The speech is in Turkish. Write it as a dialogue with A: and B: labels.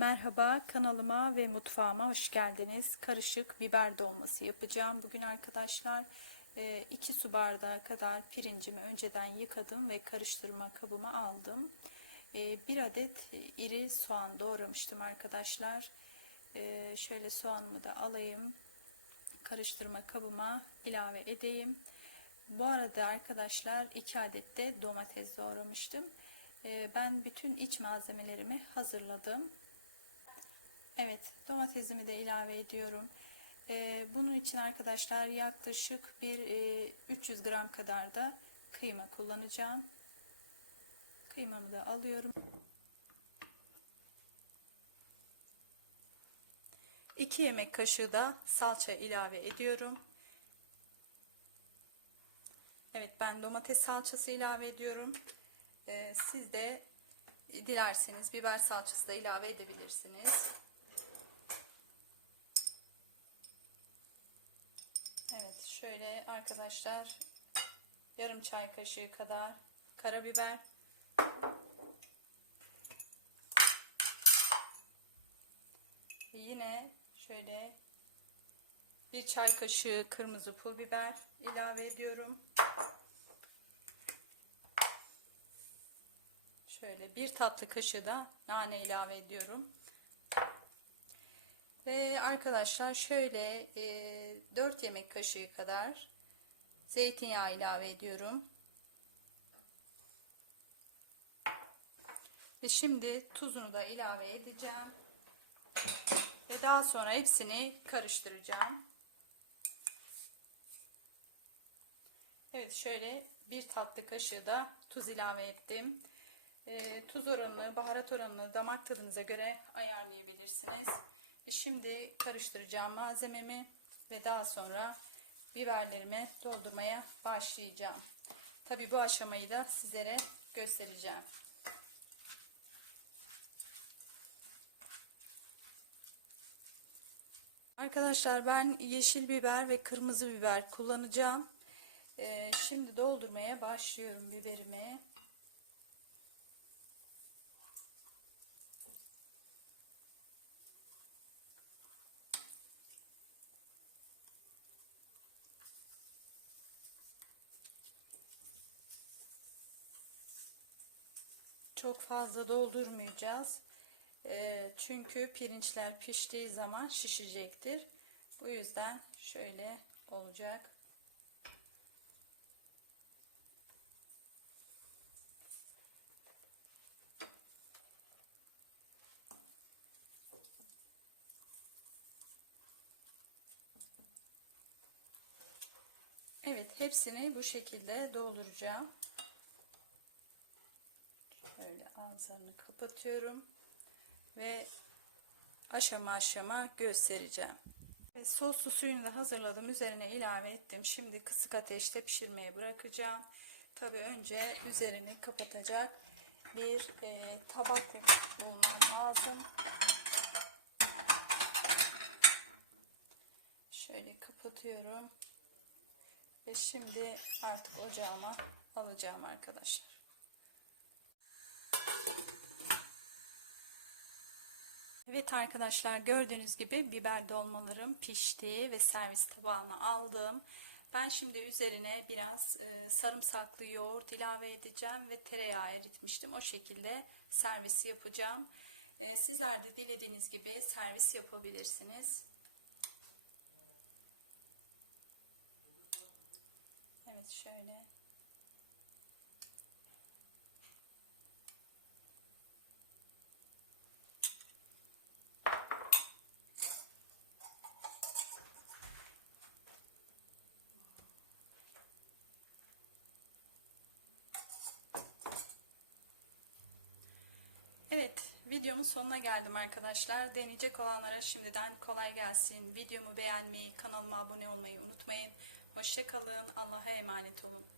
A: Merhaba kanalıma ve mutfağıma hoş geldiniz. Karışık biber dolması yapacağım. Bugün arkadaşlar 2 su bardağı kadar pirincimi önceden yıkadım ve karıştırma kabıma aldım. 1 adet iri soğan doğramıştım arkadaşlar. E, Şöyle soğanımı da alayım. Karıştırma kabıma ilave edeyim. Bu arada arkadaşlar 2 adet de domates doğramıştım. E, Ben bütün iç malzemelerimi hazırladım. Evet domatesimi de ilave ediyorum. Ee, bunun için arkadaşlar yaklaşık bir e, 300 gram kadar da kıyma kullanacağım. Kıymamı da alıyorum. 2 yemek kaşığı da salça ilave ediyorum. Evet ben domates salçası ilave ediyorum. Ee, siz de dilerseniz biber salçası da ilave edebilirsiniz. Evet şöyle arkadaşlar yarım çay kaşığı kadar karabiber yine şöyle bir çay kaşığı kırmızı pul biber ilave ediyorum. Şöyle bir tatlı kaşığı da nane ilave ediyorum. Ve arkadaşlar şöyle e, 4 yemek kaşığı kadar zeytinyağı ilave ediyorum. Ve şimdi tuzunu da ilave edeceğim. Ve daha sonra hepsini karıştıracağım. Evet şöyle bir tatlı kaşığı da tuz ilave ettim. E, tuz oranını, baharat oranını damak tadınıza göre ayarlayabilirsiniz. Şimdi karıştıracağım malzememi ve daha sonra biberlerimi doldurmaya başlayacağım. Tabi bu aşamayı da sizlere göstereceğim. Arkadaşlar ben yeşil biber ve kırmızı biber kullanacağım. Ee, şimdi doldurmaya başlıyorum biberimi. Çok fazla doldurmayacağız. E, çünkü pirinçler piştiği zaman şişecektir. Bu yüzden şöyle olacak. Evet hepsini bu şekilde dolduracağım. Ağızlarını kapatıyorum ve aşama aşama göstereceğim. Ve soslu suyunu da hazırladım. Üzerine ilave ettim. Şimdi kısık ateşte pişirmeye bırakacağım. Tabi önce üzerini kapatacak bir e, tabak bulmam lazım. Şöyle kapatıyorum. Ve şimdi artık ocağıma alacağım arkadaşlar. Evet arkadaşlar gördüğünüz gibi biber dolmalarım pişti ve servis tabağına aldım. Ben şimdi üzerine biraz e, sarımsaklı yoğurt ilave edeceğim ve tereyağı eritmiştim. O şekilde servisi yapacağım. E, sizler de dilediğiniz gibi servis yapabilirsiniz. Evet şöyle. Evet, videomun sonuna geldim arkadaşlar. Deneyecek olanlara şimdiden kolay gelsin. Videomu beğenmeyi, kanalıma abone olmayı unutmayın. Hoşçakalın, Allah'a emanet olun.